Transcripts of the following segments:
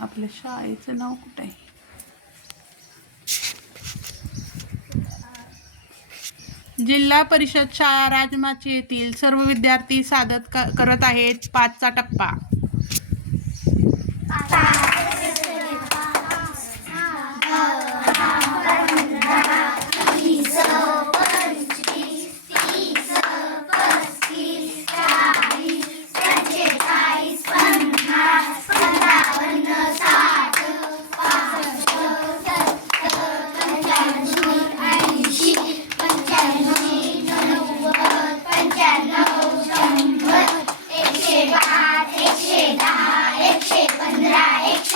आपल्या शाळेचं नाव कुठं आहे? जिल्हा परिषद शाळा राजमाची येथील सर्व विद्यार्थी सादर करत आहेत पाचचा टप्पा.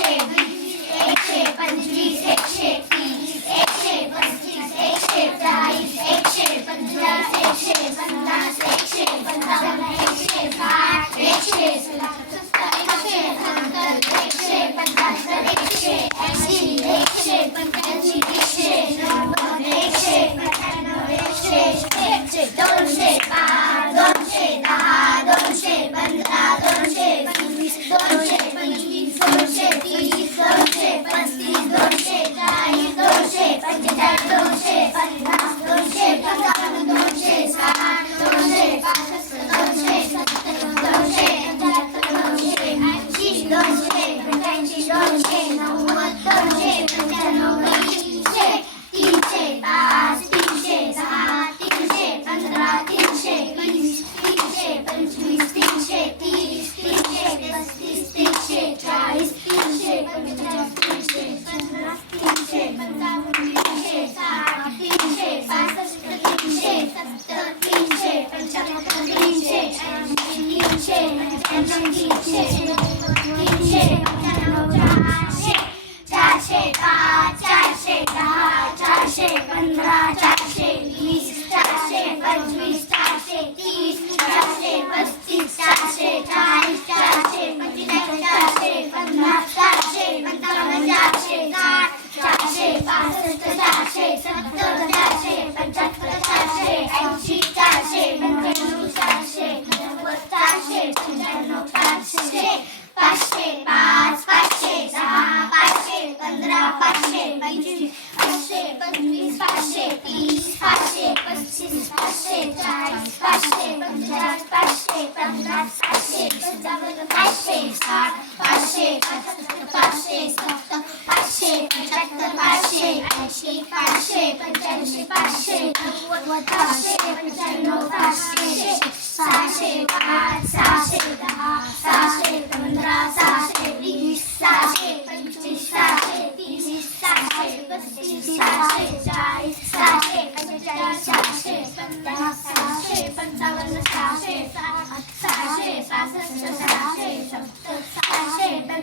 chain, blue jeans, पंचवीस चारशे तीस चारशे पस्तीस चारशे चाळीस चारशे पंचेचाळीस चारशे पन्नास चारशे पंचावन्न चारशे साठ चारशे पासष्ट चारशे सत्तर चारशे पंच्याहत्तर चारशे ऐंशी चारशे पंच्याण्णव चारशे नव्वद चारशे पंच्याण्णव चारशे 是百十八是本真是八是，我我道是本真如法是，法是。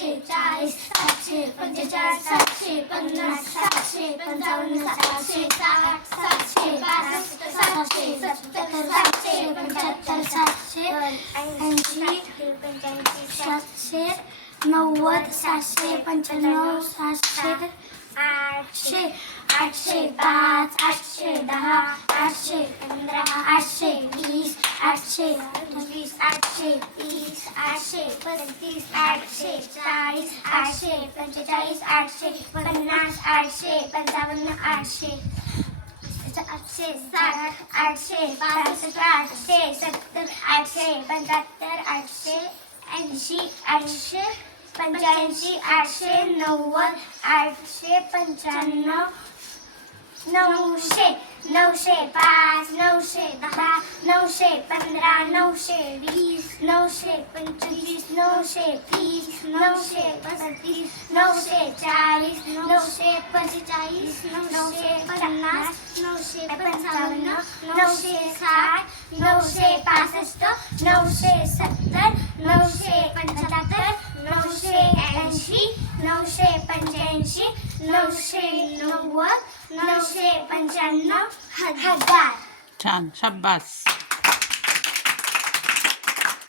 सातशे चाळीस सातशे पंचेचाळीस सातशे पन्नास सातशे पंचावन्न सातशे साठ सातशे बासष्ट सातशे सत्तर सातशे पंच्याहत्तर सातशे ऐंशी पंच्याऐंशी सातशे नव्वद सातशे पंच्याण्णव सातशे आठशे आठशे पाच आठशे दहा आठशे पंधरा आठशे वीस आठशे वीस आठशे तीस आठशे पस्तीस आठशे चाळीस आठशे पंचेचाळीस आठशे पन्नास आठशे पंचावन्न आठशे आठशे साठ आठशे पासष्ट आठशे सत्तर आठशे पंच्याहत्तर आठशे ऐंशी आठशे पंच्याऐंशी आठशे नव्वद आठशे पंच्याण्णव नऊशे नऊशे पाच नऊशे दहा नऊशे पंधरा नऊशे वीस नऊशे पंचवीस नऊशे तीस नऊशे पस्तीस नऊशे चाळीस नऊशे पंचेचाळीस नऊशे पन्नास नऊशे पंचावन्न नऊशे साठ नऊशे पासष्ट नऊशे सत्तर नऊशे पंच्याहत्तर नऊशे ऐंशी नऊशे पंच्याऐंशी नऊशे नव्वद नऊशे पंच्याण्णव हजार. छान शाब्बास